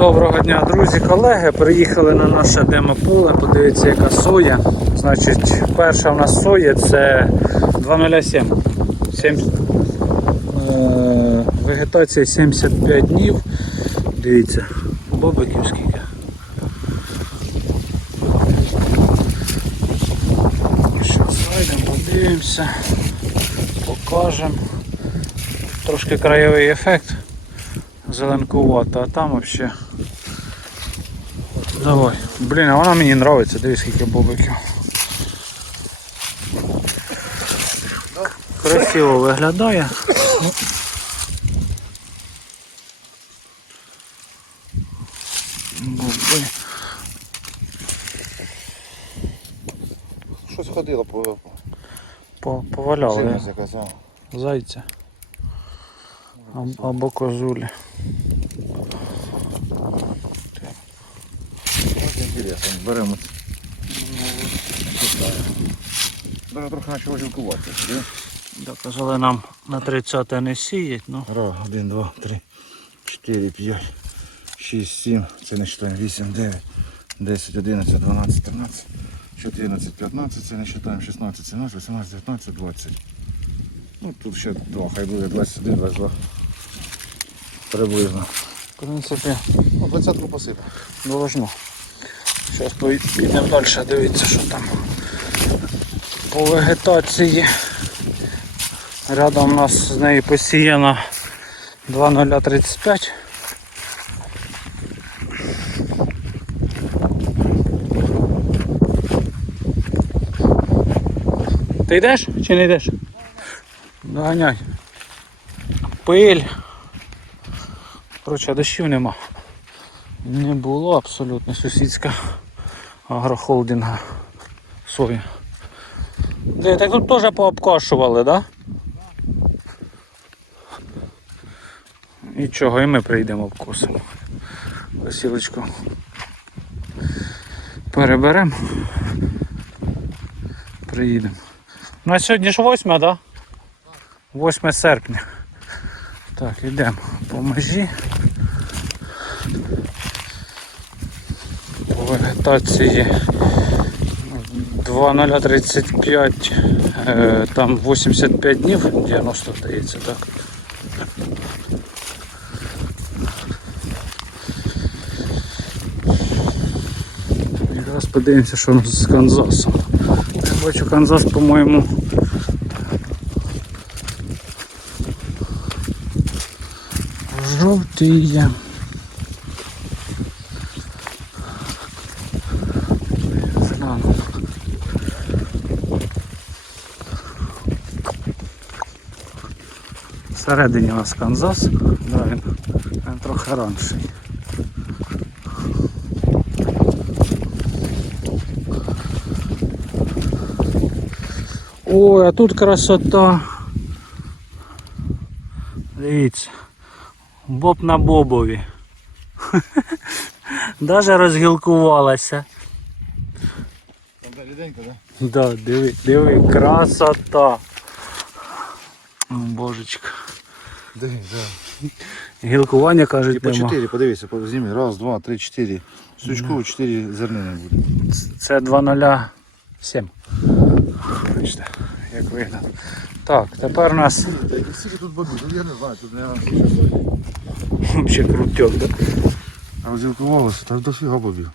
Доброго дня, друзі, колеги. Приїхали на наше демополе. Подивіться, яка соя. Значить, перша в нас соя це 207. Сім- е, Вегетація 75 днів. Дивіться, бобиків скільки. Подивимося, покажемо. Трошки краєвий ефект зеленкувато, а там вообще. Давай. Блін, а вона мені нравиться, дивись скільки бобиків. Красиво виглядає. Ну. Боби. Щось ходило по По, поваляли зайця. Або козулі. Інтересно, беремо. Даже трохи почало жилкувати. Да, казали нам на 30 не сіять, ну. Раз, один, два, три, чотири, п'ять, шість, сім, це не считаємо, вісім, дев'ять, десять, одинадцять, дванадцять, тринадцять, чотирнадцять, п'ятнадцять, це не считаємо, шістнадцять, сімнадцять, вісімнадцять, дев'ятнадцять, двадцять. Ну тут ще два, хай буде 21, 22. Приблизно. В принципі, Ну, двадцятку посипав. должно. Зараз підемо далі, дивіться, що там по вегетації. Рядом у нас з нею посіяно 2035. Ти йдеш чи не йдеш? Доганяй. Пиль. Коротше, дощів нема. Не було абсолютно сусідська агрохолдинга сої. Де, так тут теж пообкошували, так? Да? Нічого, і ми прийдемо обкосимо. Посілочку переберемо. Приїдемо. Ну а сьогодні ж 8, так? Да? 8 серпня. Так, йдемо по межі. Вегетації 2035, е, там 85 днів, 90 здається, так. І зараз подивимося, що у нас з Канзасом. Бачу Канзас, по-моєму. Жовтіє. Всередині у нас Канзас, да, він, він трохи ранший. Ой, а тут красота. Дивіться. Боб на бобові. Даже розгілкувалася. Да, диви, диви, красота. О, божечка. День, да. Гілкування кажуть, по нема. 4, подивися, по- зніми. Раз, два, три, чотири. Сучково 4 зернини буде. Це 207. Бачите, як вигляд. Так, тепер у нас Скільки тут бабів? Ну я не знаю, тут не взагалі крутьок, да? А розілкувалося, та дофіга бабів.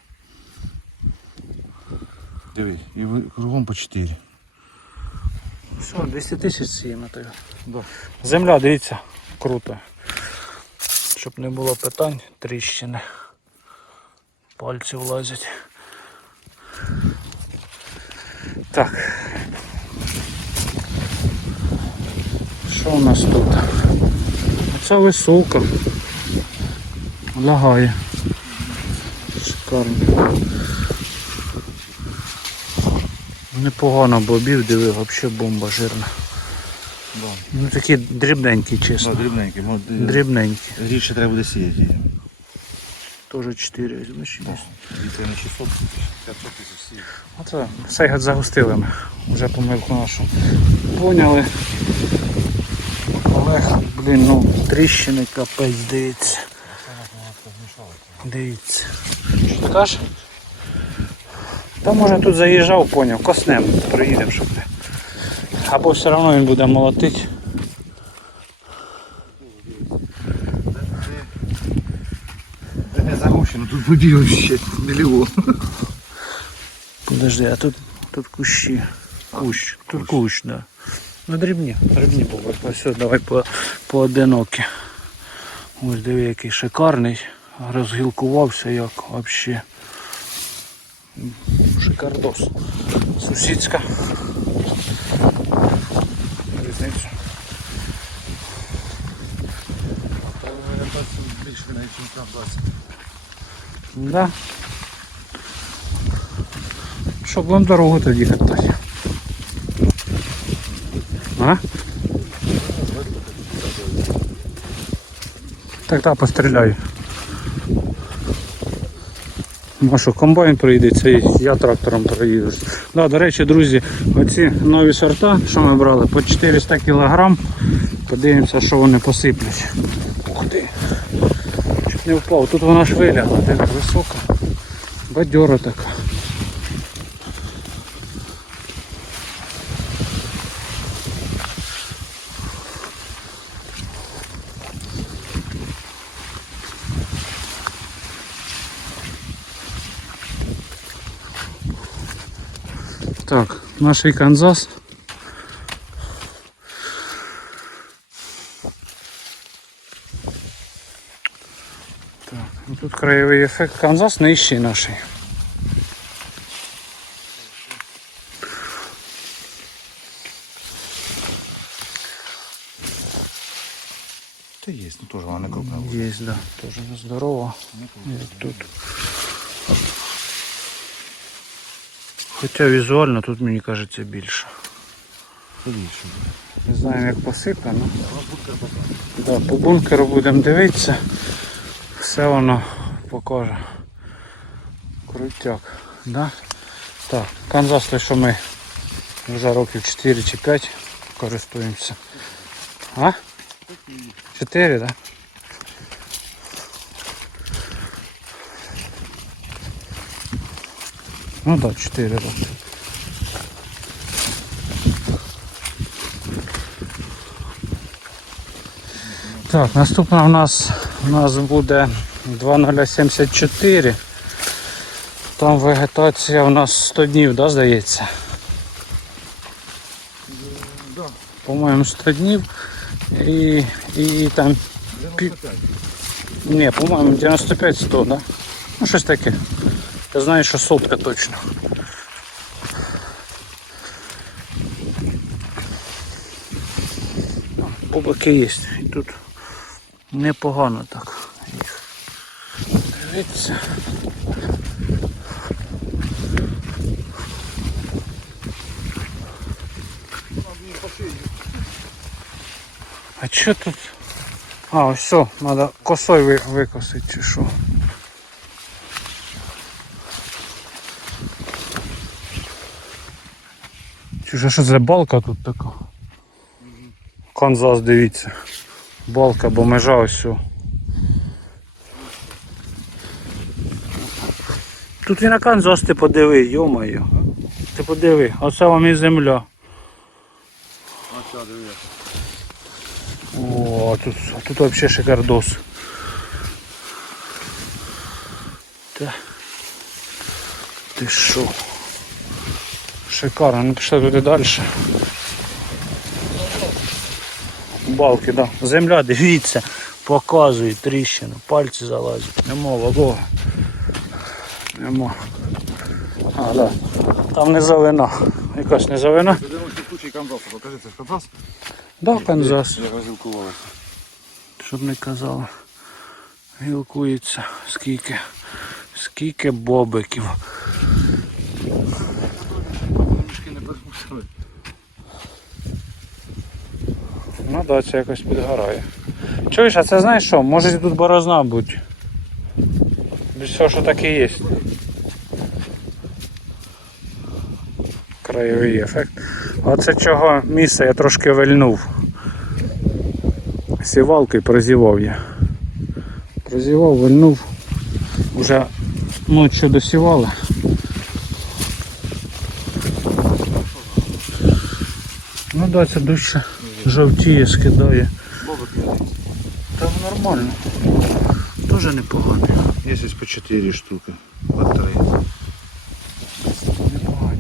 Диви, і кругом по 4. Все, 200 тисяч сіємо. Да. Земля, дивіться, круто. Щоб не було питань, тріщини. Пальці влазять. Так. Що у нас тут? Оце висока. Лягає. Шикарно. Непогано бобів, диви, взагалі бомба жирна. Да. Ну такі дрібненькі, чесно. Да, дрібненький. мо- Дрібненькі. Рідше треба буде сіяти її. Теж 4 візьмеш. І це на 600 500 тисяч сіяти. Оце все гад загустили ми. Вже помилку нашу. Поняли. Олег, блін, ну тріщини капець здається. Дивіться. Що ти кажеш? Та може тут заїжджав, поняв, коснем приїдемо, щоб. не- Або все одно він буде молотити. Це не загущено, тут побігли ще мільйон. Подожди, а тут, тут кущі. Кущ. Тут кущ, да. Ну дрібні, дрібні були. Ось, давай по, поодинокі. Ось диви, який шикарний. Розгілкувався як взагалі. Шикардос. Сусідська. Різницю. Більше навіть там 20. Да. Що, будемо дорогу тоді катати. А? Так, постріляю. Ну що, комбайн проїдеться і я трактором проїду. Да, до речі, друзі, оці нові сорта, що ми брали, по 400 кг. Подивимося, що вони посиплять. Ух ти! Чуть не впав. Тут вона ж вилягла, де висока. Бадьора така. Так, наш Канзас. Так, ну тут краєвий ефект. Канзас нижчий наш. Та є, ну теж вона не крупна. Є, да, теж здорово. Як тут. Хоча візуально тут мені кажеться більше. Більше. Не знаю як посипано. Да, по бункеру будемо дивитися. Все воно покаже. Крутяк. Да? Так, Канзас той, що ми вже років 4 чи 5 користуємося. А? 4, так? Да? Ну так, 4 роки. Так, наступна у нас у нас буде 2074. Там вегетація у нас 100 днів, да, здається? Да. По-моєму, 100 днів. І, і там. Пі... Ні, по-моєму, 95-100, да? Ну щось таке. Я знаю, що сотка точно. Бобики є. І тут непогано так. Дивіться. А що тут? А, ось все, треба косою ви- викосити чи що. Чи що це балка тут така? Канзас, дивіться. Балка, бо межа ось. Тут і на Канзас ти подиви, йомаю. Ти подиви, оце вам і земля. О, тут, тут вообще шикардос. Та. Ти що? Шикарно, ну пішли туди далі. Балки, да. Земля, дивіться, показує тріщину, пальці залазять. Нема волога. Нема. А, да. Там. Якась низовина. Ти дивишся кучий Канзаса, покажи, це ж Канзас? Да, Канзас. Щоб не казали. Гілкується скільки. Скільки бобиків. Ну да, це якось підгорає. Чуєш, а це знаєш що? Може і тут борозна бути. Без всього, що таке є. Краєвий ефект. Оце чого місце я трошки вильнув. Сівалкою прозівав я. Прозівав, вильнув. Уже ночі досівали. Да, дужче жовтіє, скидає. Там нормально. Дуже непогано. Є по 4 штуки. По 3. Непогано.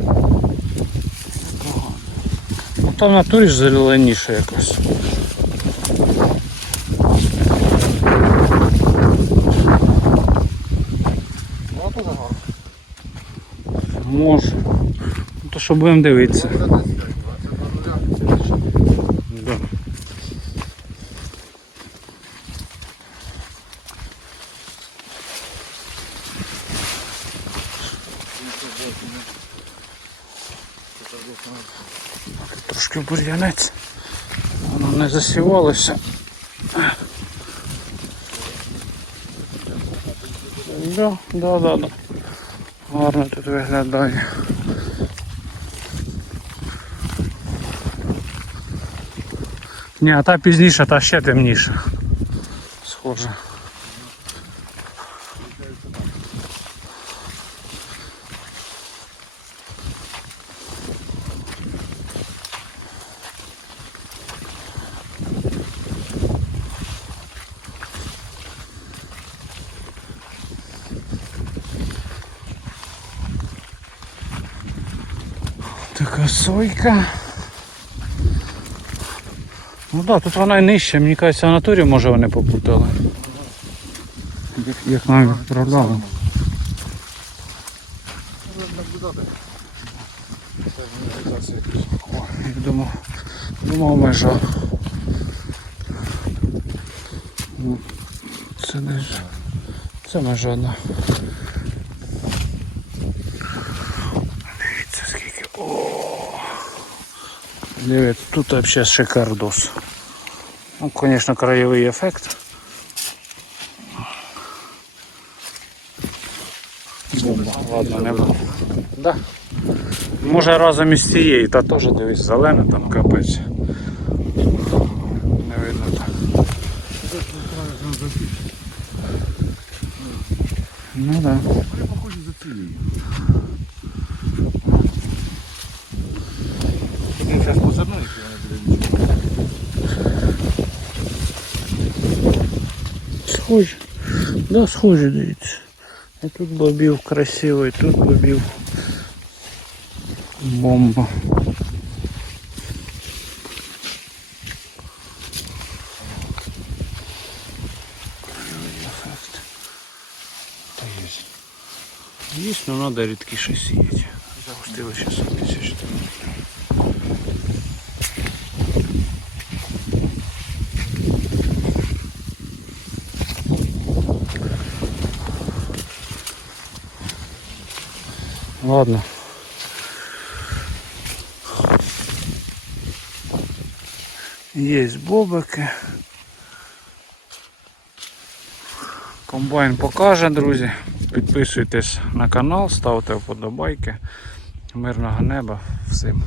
Непогано. Ну там в натурі ж зеленіше якось. Може. Ну то що будемо дивитися. Трошки бур'янець. Воно не засівалося. Да, да, да, да. Гарно тут виглядає. Ні, а та пізніше, та ще темніша. Схоже. Така сойка. Ну так, да, тут вона і нижча, мені кажеться, в натурі може вони попутали. Як, нам відправляли. Думав, думав межа. Ну, Це десь. Це межа, да. Дивіться скільки. О! Дивіться, тут взагалі шикардос. Ну, звісно, краєвий ефект. Бомба. Ладно, не буду. Да. Може разом із цією, та теж дивись, зелене там капець. Не видно так. Ну так. Да. схожі. Да, схожі, дивіться. І а тут бобів красивий, тут бобів бомба. Есть, но надо редкие шесть сидеть. Запустила сейчас 1014. Ладно. Є бобики. Комбайн покаже, друзі. Підписуйтесь на канал, ставте вподобайки. Мирного неба всім.